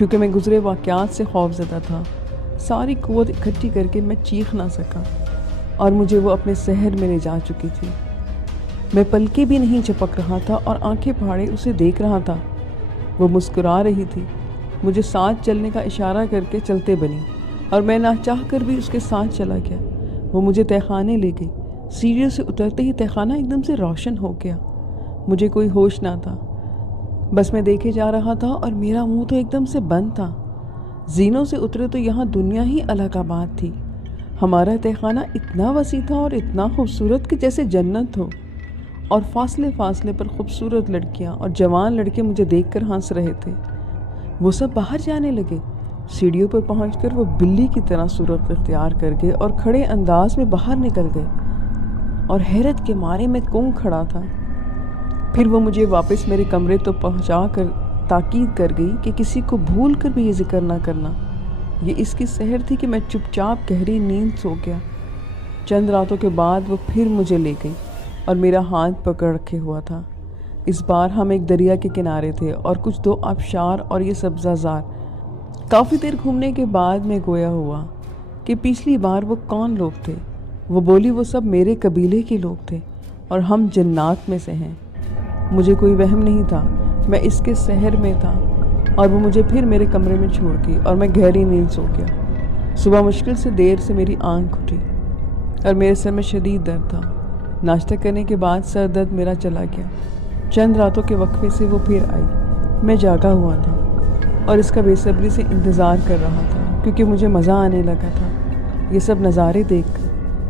کیونکہ میں گزرے واقعات سے خوف زدہ تھا۔ ساری قوت اکٹھی کر کے میں چیخ نہ سکا اور مجھے وہ اپنے سحر میں لے جا چکی تھی۔ میں پلکیں بھی نہیں جھپک رہا تھا اور آنکھیں پھاڑے اسے دیکھ رہا تھا۔ وہ مسکرا رہی تھی، مجھے ساتھ چلنے کا اشارہ کر کے چلتے بنی اور میں نہ چاہ کر بھی اس کے ساتھ چلا گیا۔ وہ مجھے تہخانے لے گئی۔ سیڑھیوں سے اترتے ہی تہخانہ ایک دم سے روشن ہو گیا۔ مجھے کوئی ہوش نہ تھا، بس میں دیکھے جا رہا تھا اور میرا منہ تو ایک دم سے بند تھا۔ زینوں سے اترے تو یہاں دنیا ہی الگ آباد تھی۔ ہمارا تہخانہ اتنا وسیع تھا اور اتنا خوبصورت کہ جیسے جنت ہو، اور فاصلے فاصلے پر خوبصورت لڑکیاں اور جوان لڑکے مجھے دیکھ کر ہنس رہے تھے۔ وہ سب باہر جانے لگے۔ سیڑھیوں پر پہنچ کر وہ بلی کی طرح صورت اختیار کر گئے اور کھڑے انداز میں باہر نکل گئے، اور حیرت کے مارے میں گنگ کھڑا تھا۔ پھر وہ مجھے واپس میرے کمرے تو پہنچا کر تاکید کر گئی کہ کسی کو بھول کر بھی یہ ذکر نہ کرنا۔ یہ اس کی سحر تھی کہ میں چپ چاپ گہری نیند سو گیا۔ چند راتوں کے بعد وہ پھر مجھے لے گئی اور میرا ہاتھ پکڑ رکھے ہوا تھا۔ اس بار ہم ایک دریا کے کنارے تھے اور کچھ دو آبشار اور یہ سبزہ زار۔ کافی دیر گھومنے کے بعد میں گویا ہوا کہ پچھلی بار وہ کون لوگ تھے۔ وہ بولی وہ سب میرے قبیلے کے لوگ تھے اور ہم جنات میں سے ہیں۔ مجھے کوئی وہم نہیں تھا، میں اس کے سحر میں تھا، اور وہ مجھے پھر میرے کمرے میں چھوڑ گئی اور میں گہری نیند سو گیا۔ صبح مشکل سے دیر سے میری آنکھ کھلی اور میرے سر میں شدید درد تھا۔ ناشتہ کرنے کے بعد سر درد میرا چلا گیا۔ چند راتوں کے وقفے سے وہ پھر آئی۔ میں جاگا ہوا تھا اور اس کا بے صبری سے انتظار کر رہا تھا، کیونکہ مجھے مزہ آنے لگا تھا یہ سب نظارے دیکھ کر۔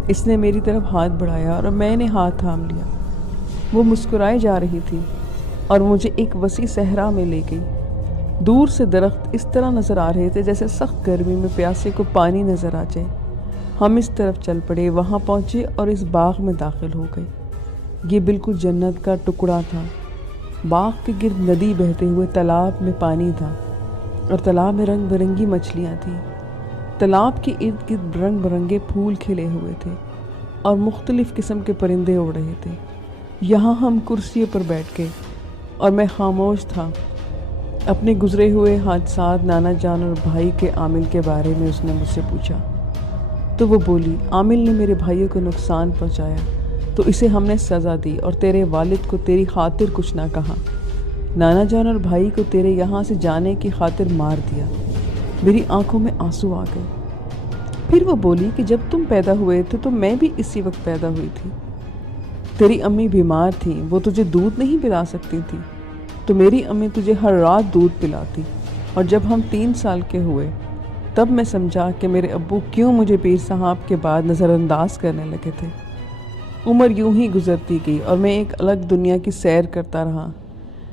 اس نے میری طرف ہاتھ بڑھایا اور میں نے ہاتھ تھام لیا۔ وہ مسکرائے جا رہی تھی اور مجھے ایک وسیع صحرا میں لے گئی۔ دور سے درخت اس طرح نظر آ رہے تھے جیسے سخت گرمی میں پیاسے کو پانی نظر آ جائے۔ ہم اس طرف چل پڑے، وہاں پہنچے اور اس باغ میں داخل ہو گئے۔ یہ بالکل جنت کا ٹکڑا تھا۔ باغ کے گرد ندی بہتے ہوئے تالاب میں پانی تھا اور تالاب میں رنگ برنگی مچھلیاں تھیں۔ تالاب کے ارد گرد رنگ برنگے پھول کھلے ہوئے تھے اور مختلف قسم کے پرندے اڑ رہے تھے۔ یہاں ہم کرسیوں پر بیٹھ گئے اور میں خاموش تھا۔ اپنے گزرے ہوئے حادثات، نانا جان اور بھائی کے عامل کے بارے میں اس نے مجھ سے پوچھا تو وہ بولی، عامل نے میرے بھائیوں کو نقصان پہنچایا تو اسے ہم نے سزا دی، اور تیرے والد کو تیری خاطر کچھ نہ کہا۔ نانا جان اور بھائی کو تیرے یہاں سے جانے کی خاطر مار دیا۔ میری آنکھوں میں آنسو آ گئے۔ پھر وہ بولی کہ جب تم پیدا ہوئے تھے تو میں بھی اسی وقت پیدا ہوئی تھی۔ تیری امی بیمار تھیں، وہ تجھے دودھ نہیں پلا سکتی تھی، تو میری امی تجھے ہر رات دودھ پلاتی، اور جب ہم 3 سال کے ہوئے تب میں سمجھا کہ میرے ابو کیوں مجھے پیر صاحب کے بعد نظر انداز کرنے لگے تھے۔ عمر یوں ہی گزرتی گئی اور میں ایک الگ دنیا کی سیر کرتا رہا۔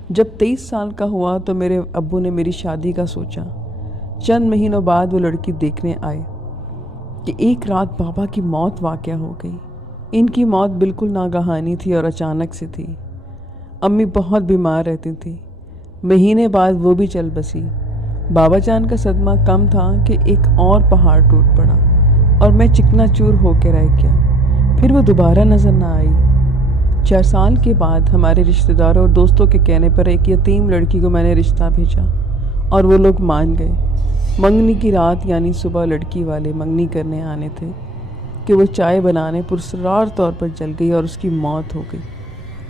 جب 23 سال کا ہوا تو میرے ابو نے میری شادی کا سوچا۔ چند مہینوں بعد وہ لڑکی دیکھنے آئے کہ ایک رات بابا کی موت واقع ہو گئی۔ ان کی موت بالکل ناگہانی تھی اور اچانک سے تھی۔ امی بہت بیمار رہتی تھی۔ مہینے بعد وہ بھی چل بسی۔ بابا جان کا صدمہ کم تھا کہ ایک اور پہاڑ ٹوٹ پڑا اور میں چکنا چور ہو کے رہ گیا۔ پھر وہ دوبارہ نظر نہ آئی۔ 4 سال کے بعد ہمارے رشتہ داروں اور دوستوں کے کہنے پر ایک یتیم لڑکی کو میں نے رشتہ بھیجا اور وہ لوگ مان گئے۔ منگنی کی رات یعنی صبح لڑکی والے منگنی کرنے آنے تھے کہ وہ چائے بنانے پرسرار طور پر جل گئی اور اس کی موت ہو گئی۔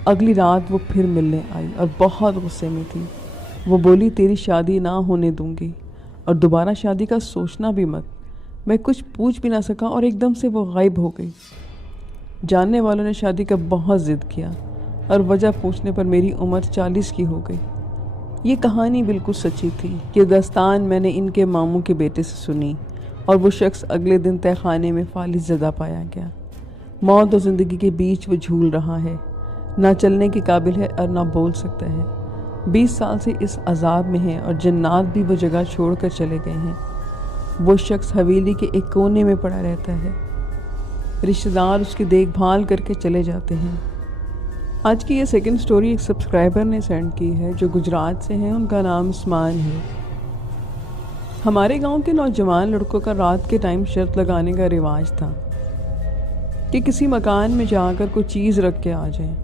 اگلی رات وہ پھر ملنے آئی اور بہت غصے میں تھی۔ وہ بولی تیری شادی نہ ہونے دوں گی اور دوبارہ شادی کا سوچنا بھی مت۔ میں کچھ پوچھ بھی نہ سکا اور ایک دم سے وہ غائب ہو گئی۔ جاننے والوں نے شادی کا بہت ضد کیا اور وجہ پوچھنے پر میری عمر 40 کی ہو گئی۔ یہ کہانی بالکل سچی تھی۔ یہ داستان میں نے ان کے ماموں کے بیٹے سے سنی اور وہ شخص اگلے دن تہہ خانے میں فالج زدہ پایا گیا۔ موت اور زندگی کے بیچ وہ جھول رہا ہے، نہ چلنے کے قابل ہے اور نہ بول سکتا ہے۔ 20 سال سے اس عذاب میں ہے اور جنات بھی وہ جگہ چھوڑ کر چلے گئے ہیں۔ وہ شخص حویلی کے ایک کونے میں پڑا رہتا ہے، رشتہ دار اس کی دیکھ بھال کر کے چلے جاتے ہیں۔ آج کی یہ سیکنڈ سٹوری ایک سبسکرائبر نے سینڈ کی ہے جو گجرات سے ہیں۔ ان کا نام عثمان ہے۔ ہمارے گاؤں کے نوجوان لڑکوں کا رات کے ٹائم شرط لگانے کا رواج تھا کہ کسی مکان میں جا کر کوئی چیز رکھ کے آ جائیں۔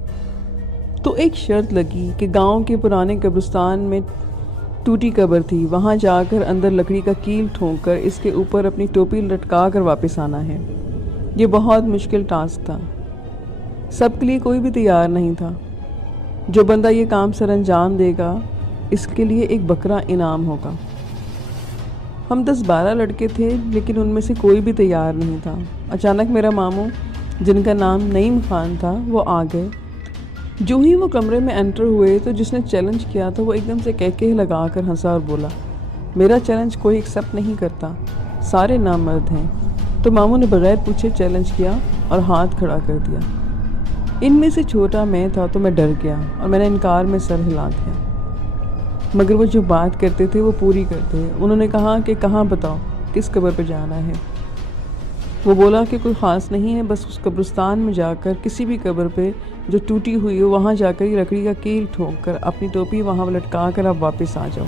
تو ایک شرط لگی کہ گاؤں کے پرانے قبرستان میں ٹوٹی قبر تھی، وہاں جا کر اندر لکڑی کا کیل ٹھونک کر اس کے اوپر اپنی ٹوپی لٹکا کر واپس آنا ہے۔ یہ بہت مشکل ٹاسک تھا، سب کے لیے کوئی بھی تیار نہیں تھا۔ جو بندہ یہ کام سر انجام دے گا اس کے لیے ایک بکرا انعام ہوگا۔ ہم 10-12 لڑکے تھے لیکن ان میں سے کوئی بھی تیار نہیں تھا۔ اچانک میرا ماموں جن کا نام نعیم خان تھا وہ آ گئے۔ جو ہی وہ کمرے میں انٹر ہوئے تو جس نے چیلنج کیا تھا وہ ایک دم سے کہکہے لگا کر ہنسا اور بولا، میرا چیلنج کوئی ایکسیپٹ نہیں کرتا، سارے نامرد ہیں۔ تو ماموں نے بغیر پوچھے چیلنج کیا اور ہاتھ کھڑا کر دیا۔ ان میں سے چھوٹا میں تھا تو میں ڈر گیا اور میں نے انکار میں سر ہلا دیا، مگر وہ جو بات کرتے تھے وہ پوری کرتے۔ انہوں نے کہا کہ کہاں بتاؤ، کس قبر پہ جانا ہے؟ وہ بولا کہ کوئی خاص نہیں ہے، بس اس قبرستان میں جا کر کسی بھی قبر پہ جو ٹوٹی ہوئی ہو وہاں جا کر یہ لکڑی کا کیل ٹھونک کر اپنی ٹوپی وہاں لٹکا کر آپ واپس آ جاؤ،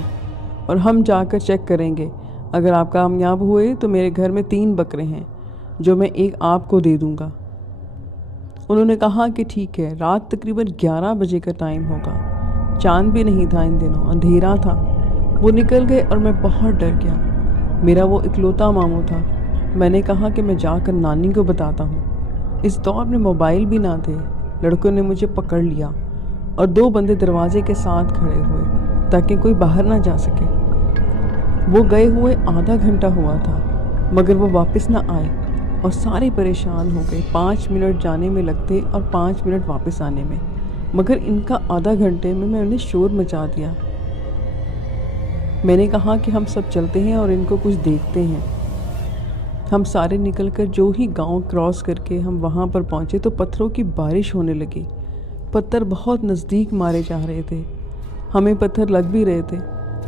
اور ہم جا کر چیک کریں گے۔ اگر آپ کامیاب ہوئے تو میرے گھر میں 3 بکرے ہیں جو میں ایک آپ کو دے دوں گا۔ انہوں نے کہا کہ ٹھیک ہے۔ رات تقریباً 11 بجے کا ٹائم ہوگا، چاند بھی نہیں تھا ان دنوں، اندھیرا تھا۔ وہ نکل گئے اور میں بہت ڈر گیا۔ میرا وہ اکلوتا ماموں تھا۔ میں نے کہا کہ میں جا کر نانی کو بتاتا ہوں۔ اس دور میں موبائل بھی نہ تھے۔ لڑکوں نے مجھے پکڑ لیا اور 2 بندے دروازے کے ساتھ کھڑے ہوئے تاکہ کوئی باہر نہ جا سکے۔ وہ گئے ہوئے آدھا گھنٹہ ہوا تھا مگر وہ واپس نہ آئے اور سارے پریشان ہو گئے۔ 5 منٹ جانے میں لگتے اور 5 منٹ واپس آنے میں، مگر ان کا آدھا گھنٹے میں نے شور مچا دیا۔ میں نے کہا کہ ہم سب چلتے ہیں اور ان کو کچھ دیکھتے ہیں۔ ہم سارے نکل کر جو ہی گاؤں کراس کر کے ہم وہاں پر پہنچے تو پتھروں کی بارش ہونے لگی۔ پتھر بہت نزدیک مارے جا رہے تھے، ہمیں پتھر لگ بھی رہے تھے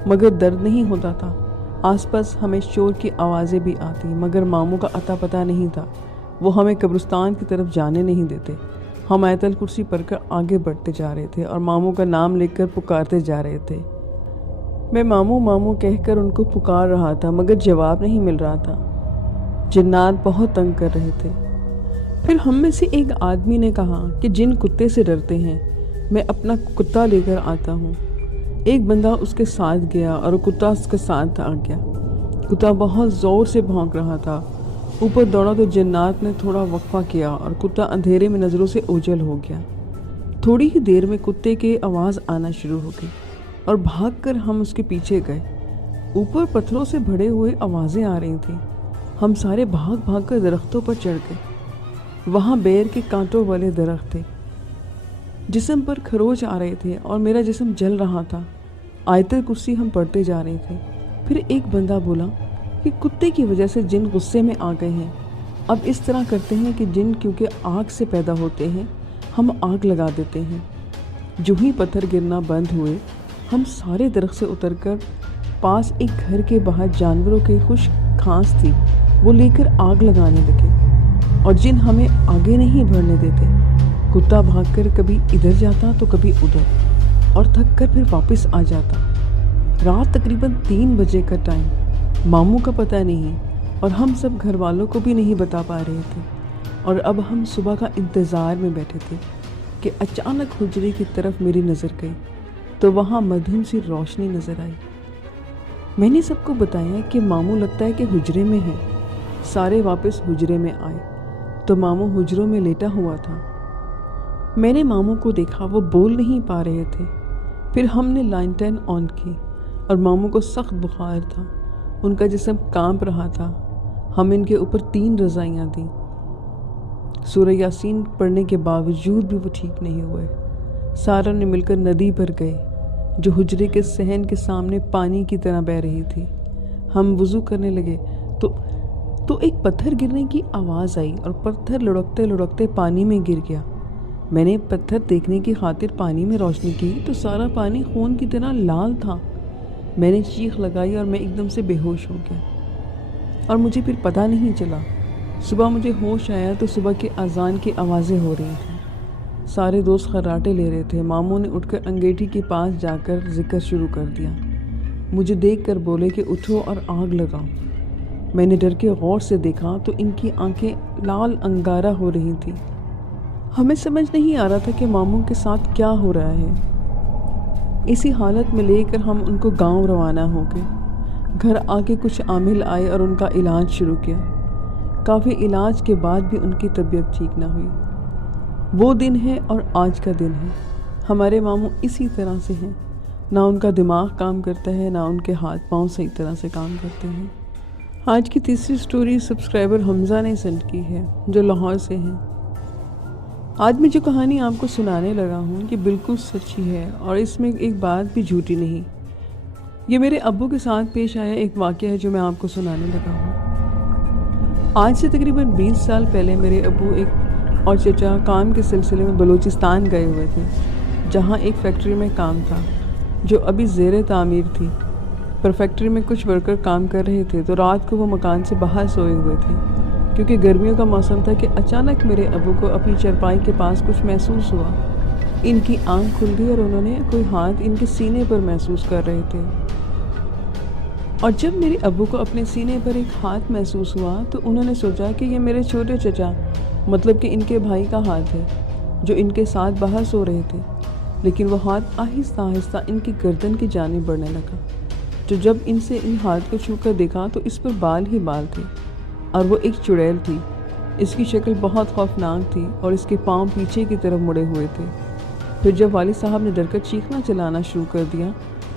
مگر درد نہیں ہوتا تھا۔ آس پاس ہمیں شور کی آوازیں بھی آتی مگر ماموں کا اتا پتہ نہیں تھا۔ وہ ہمیں قبرستان کی طرف جانے نہیں دیتے۔ ہم آیت الکرسی پڑھ کر آگے بڑھتے جا رہے تھے اور ماموں کا نام لے کر پکارتے جا رہے تھے۔ میں ماموں ماموں کہہ کر ان کو پکار رہا تھا مگر جواب نہیں مل رہا تھا۔ جنات بہت تنگ کر رہے تھے۔ پھر ہم میں سے ایک آدمی نے کہا کہ جن کتے سے ڈرتے ہیں میں اپنا کتا لے کر آتا ہوں۔ ایک بندہ اس کے ساتھ گیا اور کتا اس کے ساتھ آ گیا۔ کتا بہت زور سے بھونک رہا تھا۔ اوپر دوڑا تو جنات نے تھوڑا وقفہ کیا اور کتا اندھیرے میں نظروں سے اوجھل ہو گیا۔ تھوڑی ہی دیر میں کتے کی آواز آنا شروع ہو گئی اور بھاگ کر ہم اس کے پیچھے گئے۔ اوپر پتھروں سے بھرے ہوئے آوازیں آ رہی تھیں۔ ہم سارے بھاگ بھاگ کر درختوں پر چڑھ گئے۔ وہاں بیر کے کانٹوں والے درخت تھے، جسم پر خروچ آ رہے تھے اور میرا جسم جل رہا تھا۔ آیت الکرسی ہم پڑھتے جا رہے تھے۔ پھر ایک بندہ بولا کہ کتے کی وجہ سے جن غصے میں آ گئے ہیں، اب اس طرح کرتے ہیں کہ جن کیونکہ آگ سے پیدا ہوتے ہیں ہم آگ لگا دیتے ہیں۔ جو ہی پتھر گرنا بند ہوئے ہم سارے درخت سے اتر کر پاس ایک گھر کے باہر جانوروں کے خشک گھاس تھی وہ لے کر آگ لگانے لگے، اور جن ہمیں آگے نہیں بڑھنے دیتے۔ کتا بھاگ کر کبھی ادھر جاتا تو کبھی ادھر اور تھک کر پھر واپس آ جاتا۔ رات تقریباً 3 بجے کا ٹائم، ماموں کا پتہ نہیں اور ہم سب گھر والوں کو بھی نہیں بتا پا رہے تھے، اور اب ہم صبح کا انتظار میں بیٹھے تھے کہ اچانک حجرے کی طرف میری نظر گئی تو وہاں مدھم سی روشنی نظر آئی۔ میں نے سب کو بتایا کہ ماموں لگتا ہے کہ حجرے میں ہے۔ سارے واپس حجرے میں آئے تو ماموں حجروں میں لیٹا ہوا تھا۔ میں نے ماموں کو دیکھا، وہ بول نہیں پا رہے تھے۔ پھر ہم نے لانٹین آن کی اور ماموں کو سخت بخار تھا، ان کا جسم کانپ رہا تھا۔ ہم ان کے اوپر 3 رضائیاں دیں۔ سورہ یاسین پڑھنے کے باوجود بھی وہ ٹھیک نہیں ہوئے۔ ساروں نے مل کر ندی پر گئے جو حجرے کے صحن کے سامنے پانی کی طرح بہہ رہی تھی۔ ہم وضو کرنے لگے تو ایک پتھر گرنے کی آواز آئی اور پتھر لڑکتے لڑکتے پانی میں گر گیا۔ میں نے پتھر دیکھنے کی خاطر پانی میں روشنی کی تو سارا پانی خون کی طرح لال تھا۔ میں نے چیخ لگائی اور میں ایک دم سے بے ہوش ہو گیا اور مجھے پھر پتہ نہیں چلا۔ صبح مجھے ہوش آیا تو صبح کی اذان کی آوازیں ہو رہی تھیں۔ سارے دوست خراٹے لے رہے تھے۔ ماموں نے اٹھ کر انگیٹھی کے پاس جا کر ذکر شروع کر دیا۔ مجھے دیکھ کر بولے کہ اٹھو اور آگ لگاؤ۔ میں نے ڈر کے غور سے دیکھا تو ان کی آنکھیں لال انگارہ ہو رہی تھیں۔ ہمیں سمجھ نہیں آ رہا تھا کہ ماموں کے ساتھ کیا ہو رہا ہے۔ اسی حالت میں لے کر ہم ان کو گاؤں روانہ ہو گئے۔ گھر آ کے کچھ عامل آئے اور ان کا علاج شروع کیا۔ کافی علاج کے بعد بھی ان کی طبیعت ٹھیک نہ ہوئی۔ وہ دن ہے اور آج کا دن ہے۔ ہمارے ماموں اسی طرح سے ہیں، نہ ان کا دماغ کام کرتا ہے، نہ ان کے ہاتھ پاؤں صحیح طرح سے کام کرتے ہیں۔ آج کی تیسری سٹوری سبسکرائبر حمزہ نے سینڈ کی ہے، جو لاہور سے ہیں۔ آج میں جو کہانی آپ کو سنانے لگا ہوں یہ بالکل سچی ہے اور اس میں ایک بات بھی جھوٹی نہیں۔ یہ میرے ابو کے ساتھ پیش آیا ایک واقعہ ہے جو میں آپ کو سنانے لگا ہوں۔ آج سے تقریباً 20 سال پہلے میرے ابو اور چچا کام کے سلسلے میں بلوچستان گئے ہوئے تھے، جہاں ایک فیکٹری میں کام تھا جو ابھی زیر تعمیر تھی۔ پر فیکٹری میں کچھ ورکر کام کر رہے تھے تو رات کو وہ مکان سے باہر سوئے ہوئے تھے، کیونکہ گرمیوں کا موسم تھا کہ اچانک میرے ابو کو اپنی چرپائی کے پاس کچھ محسوس ہوا۔ ان کی آنکھ کھل گئی اور انہوں نے کوئی ہاتھ ان کے سینے پر محسوس کر رہے تھے، اور جب میرے ابو کو اپنے سینے پر ایک ہاتھ محسوس ہوا تو انہوں نے سوچا کہ یہ میرے چھوٹے چچا مطلب کہ ان کے بھائی کا ہاتھ ہے جو ان کے ساتھ باہر سو رہے تھے۔ لیکن وہ ہاتھ آہستہ آہستہ ان کی گردن کی جانب بڑھنے لگا، جو جب ان سے ان ہاتھ کو چھو کر دیکھا تو اس پر بال ہی بال تھے اور وہ ایک چڑیل تھی۔ اس کی شکل بہت خوفناک تھی اور اس کے پاؤں پیچھے کی طرف مڑے ہوئے تھے۔ پھر جب والد صاحب نے ڈر کر چیخنا چلانا شروع کر دیا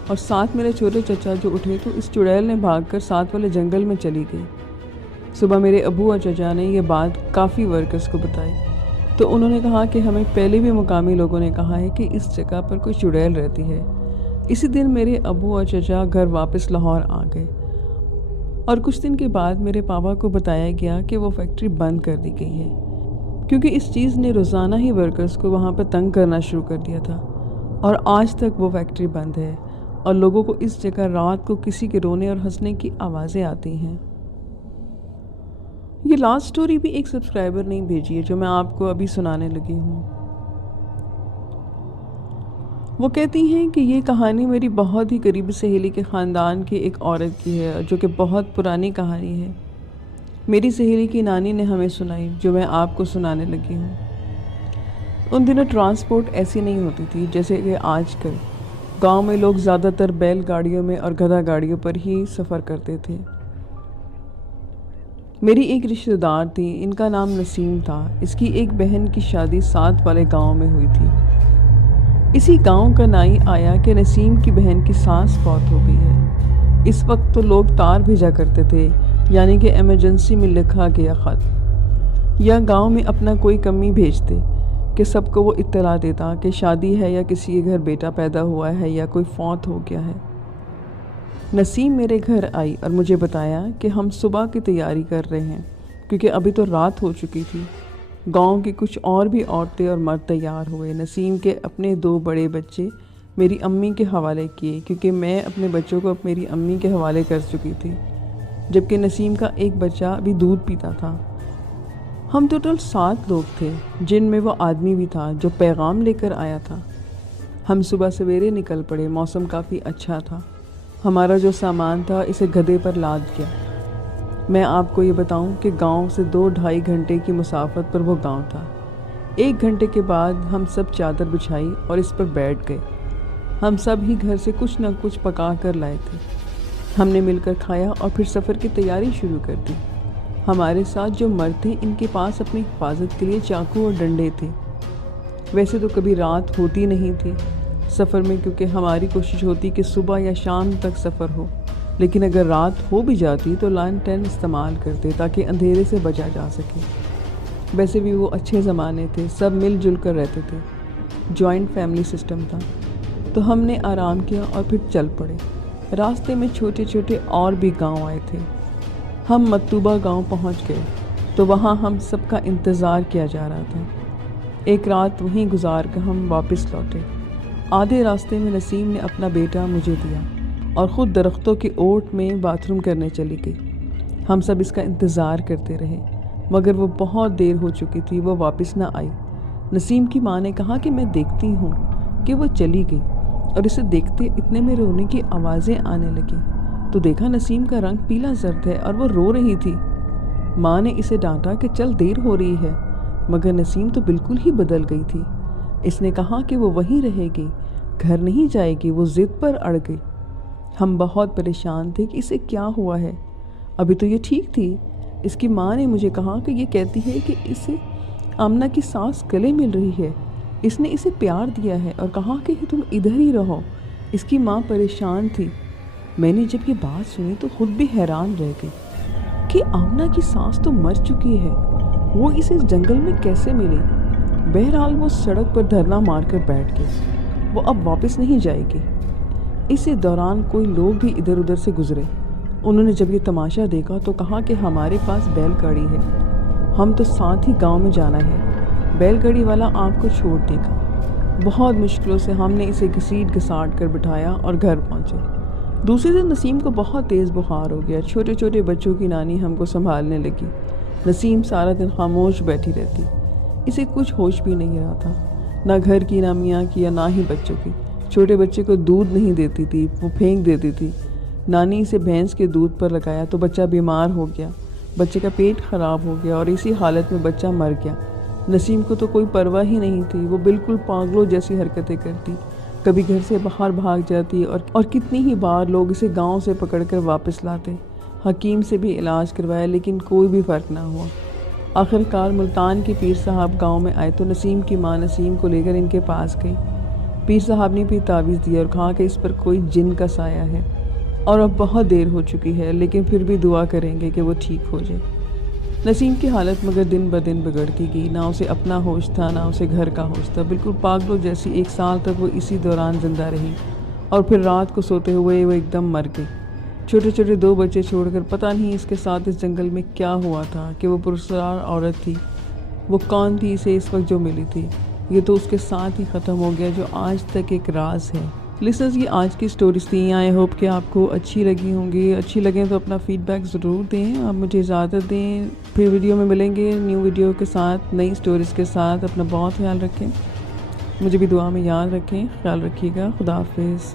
اور ساتھ میرے چھوٹے چچا جو اٹھے تو اس چڑیل نے بھاگ کر ساتھ والے جنگل میں چلی گئی۔ صبح میرے ابو اور چچا نے یہ بات کافی ورکرز کو بتائی تو انہوں نے کہا کہ ہمیں پہلے بھی مقامی لوگوں نے کہا ہے کہ اس جگہ پر کوئی چڑیل رہتی ہے۔ اسی دن میرے ابو اور چچا گھر واپس لاہور آ گئے اور کچھ دن کے بعد میرے پاپا کو بتایا گیا کہ وہ فیکٹری بند کر دی گئی ہے، کیونکہ اس چیز نے روزانہ ہی ورکرز کو وہاں پر تنگ کرنا شروع کر دیا تھا، اور آج تک وہ فیکٹری بند ہے اور لوگوں کو اس جگہ رات کو کسی کے رونے اور ہنسنے کی آوازیں آتی ہیں۔ یہ لاسٹ سٹوری بھی ایک سبسکرائبر نے بھیجی ہے جو میں آپ کو ابھی سنانے لگی ہوں۔ وہ کہتی ہیں کہ یہ کہانی میری بہت ہی قریبی سہیلی کے خاندان کی ایک عورت کی ہے جو کہ بہت پرانی کہانی ہے۔ میری سہیلی کی نانی نے ہمیں سنائی، جو میں آپ کو سنانے لگی ہوں۔ ان دنوں ٹرانسپورٹ ایسی نہیں ہوتی تھی جیسے کہ آج کل۔ گاؤں میں لوگ زیادہ تر بیل گاڑیوں میں اور گدھا گاڑیوں پر ہی سفر کرتے تھے۔ میری ایک رشتہ دار تھی، ان کا نام نسیم تھا۔ اس کی ایک بہن کی شادی ساتھ والے گاؤں میں ہوئی تھی۔ اسی گاؤں کا نائی آیا کہ نسیم کی بہن کی سانس فوت ہو گئی ہے۔ اس وقت تو لوگ تار بھیجا کرتے تھے، یعنی کہ ایمرجنسی میں لکھا گیا خط، یا گاؤں میں اپنا کوئی کمی بھیجتے کہ سب کو وہ اطلاع دیتا کہ شادی ہے یا کسی کے گھر بیٹا پیدا ہوا ہے یا کوئی فوت ہو گیا ہے۔ نسیم میرے گھر آئی اور مجھے بتایا کہ ہم صبح کی تیاری کر رہے ہیں، کیونکہ ابھی تو رات ہو چکی تھی۔ گاؤں کی کچھ اور بھی عورتیں اور مرد تیار ہوئے۔ نسیم کے اپنے 2 بڑے بچے میری امی کے حوالے کیے، کیونکہ میں اپنے بچوں کو میری امی کے حوالے کر چکی تھی، جبکہ نسیم کا ایک بچہ ابھی دودھ پیتا تھا۔ ہم ٹوٹل 7 لوگ تھے، جن میں وہ آدمی بھی تھا جو پیغام لے کر آیا تھا۔ ہم صبح سویرے نکل پڑے، موسم کافی اچھا تھا۔ ہمارا جو سامان تھا اسے گدھے پر لاد گیا۔ میں آپ کو یہ بتاؤں کہ گاؤں سے 2-2.5 گھنٹے کی مسافت پر وہ گاؤں تھا۔ 1 گھنٹے کے بعد ہم سب چادر بچھائی اور اس پر بیٹھ گئے۔ ہم سب ہی گھر سے کچھ نہ کچھ پکا کر لائے تھے۔ ہم نے مل کر کھایا اور پھر سفر کی تیاری شروع کر دی۔ ہمارے ساتھ جو مرد تھے ان کے پاس اپنی حفاظت کے لیے چاقو اور ڈنڈے تھے۔ ویسے تو کبھی رات ہوتی نہیں تھی سفر میں، کیونکہ ہماری کوشش ہوتی کہ صبح یا شام تک سفر ہو، لیکن اگر رات ہو بھی جاتی تو لانٹین استعمال کرتے تاکہ اندھیرے سے بچا جا سکے۔ ویسے بھی وہ اچھے زمانے تھے، سب مل جل کر رہتے تھے، جوائنٹ فیملی سسٹم تھا۔ تو ہم نے آرام کیا اور پھر چل پڑے۔ راستے میں چھوٹے چھوٹے اور بھی گاؤں آئے تھے۔ ہم متوبہ گاؤں پہنچ گئے تو وہاں ہم سب کا انتظار کیا جا رہا تھا۔ ایک رات وہیں گزار کر ہم واپس لوٹے۔ آدھے راستے میں نسیم نے اپنا بیٹا مجھے دیا اور خود درختوں کی اوٹ میں باتھ روم کرنے چلی گئی۔ ہم سب اس کا انتظار کرتے رہے، مگر وہ بہت دیر ہو چکی تھی، وہ واپس نہ آئی۔ نسیم کی ماں نے کہا کہ میں دیکھتی ہوں کہ وہ چلی گئی، اور اسے دیکھتے اتنے میں رونے کی آوازیں آنے لگیں تو دیکھا نسیم کا رنگ پیلا زرد ہے اور وہ رو رہی تھی۔ ماں نے اسے ڈانٹا کہ چل دیر ہو رہی ہے، مگر نسیم تو بالکل ہی بدل گئی تھی۔ اس نے کہا کہ وہ وہیں رہے گی، گھر نہیں جائے گی، وہ ضد پر اڑ گئی۔ ہم بہت پریشان تھے کہ اسے کیا ہوا ہے، ابھی تو یہ ٹھیک تھی۔ اس کی ماں نے مجھے کہا کہ یہ کہتی ہے کہ اسے آمنہ کی سانس گلے مل رہی ہے، اس نے اسے پیار دیا ہے اور کہا کہ تم ادھر ہی رہو۔ اس کی ماں پریشان تھی۔ میں نے جب یہ بات سنی تو خود بھی حیران رہ گئی کہ آمنہ کی سانس تو مر چکی ہے، وہ اسے جنگل میں کیسے ملی؟ بہرحال وہ سڑک پر دھرنا مار کر بیٹھ گئی، وہ اب واپس نہیں جائے گی۔ اسی دوران کوئی لوگ بھی ادھر ادھر سے گزرے۔ انہوں نے جب یہ تماشا دیکھا تو کہا کہ ہمارے پاس بیل گاڑی ہے، ہم تو ساتھ ہی گاؤں میں جانا ہے۔ بیل گاڑی والا آپ کو چھوڑ دے گا۔ بہت مشکلوں سے ہم نے اسے گھسیٹ گھساٹ کر بٹھایا اور گھر پہنچے۔ دوسرے دن نسیم کو بہت تیز بخار ہو گیا۔ چھوٹے چھوٹے بچوں کی نانی ہم کو سنبھالنے لگی۔ نسیم سارا دن خاموش بیٹھی رہتی، اسے کچھ ہوش بھی نہیں رہا تھا، نہ گھر کی، نہ میاں کی، نہ ہی بچوں کی۔ چھوٹے بچے کو دودھ نہیں دیتی تھی، وہ پھینک دیتی تھی۔ نانی اسے بھینس کے دودھ پر لگایا تو بچہ بیمار ہو گیا، بچے کا پیٹ خراب ہو گیا اور اسی حالت میں بچہ مر گیا۔ نسیم کو تو کوئی پرواہ ہی نہیں تھی، وہ بالکل پاگلوں جیسی حرکتیں کرتی، کبھی گھر سے باہر بھاگ جاتی اور کتنی ہی بار لوگ اسے گاؤں سے پکڑ کر واپس لاتے۔ حکیم سے بھی علاج کروایا لیکن کوئی بھی فرق نہ ہوا۔ آخر کار ملتان کے پیر صاحب گاؤں میں آئے تو نسیم کی ماں نسیم کو لے کر ان کے پاس گئی۔ پیر صاحب نے بھی تعویذ دیا اور کہا کہ اس پر کوئی جن کا سایہ ہے اور اب بہت دیر ہو چکی ہے، لیکن پھر بھی دعا کریں گے کہ وہ ٹھیک ہو جائے۔ نسیم کی حالت مگر دن بدن بگڑتی گئی، نہ اسے اپنا ہوش تھا نہ اسے گھر کا ہوش تھا، بالکل پاگلوں جیسی۔ 1 سال تک وہ اسی دوران زندہ رہی اور پھر رات کو سوتے ہوئے وہ ایک دم مر گئی۔ چھوٹے چھوٹے 2 بچے چھوڑ کر پتہ نہیں اس کے ساتھ اس جنگل میں کیا ہوا تھا کہ وہ پراسرار عورت تھی۔ وہ کون تھی اسے اس وقت جو ملی تھی؟ یہ تو اس کے ساتھ ہی ختم ہو گیا جو آج تک ایک راز ہے۔ لسنرز، یہ آج کی سٹوریز تھیں۔ آئی ہوپ کہ آپ کو اچھی لگی ہوں گی۔ اچھی لگیں تو اپنا فیڈ بیک ضرور دیں، آپ مجھے اجازت دیں۔ پھر ویڈیو میں ملیں گے نیو ویڈیو کے ساتھ، نئی سٹوریز کے ساتھ۔ اپنا بہت خیال رکھیں، مجھے بھی دعا میں یاد رکھیں، خیال رکھیے گا۔ خدا حافظ۔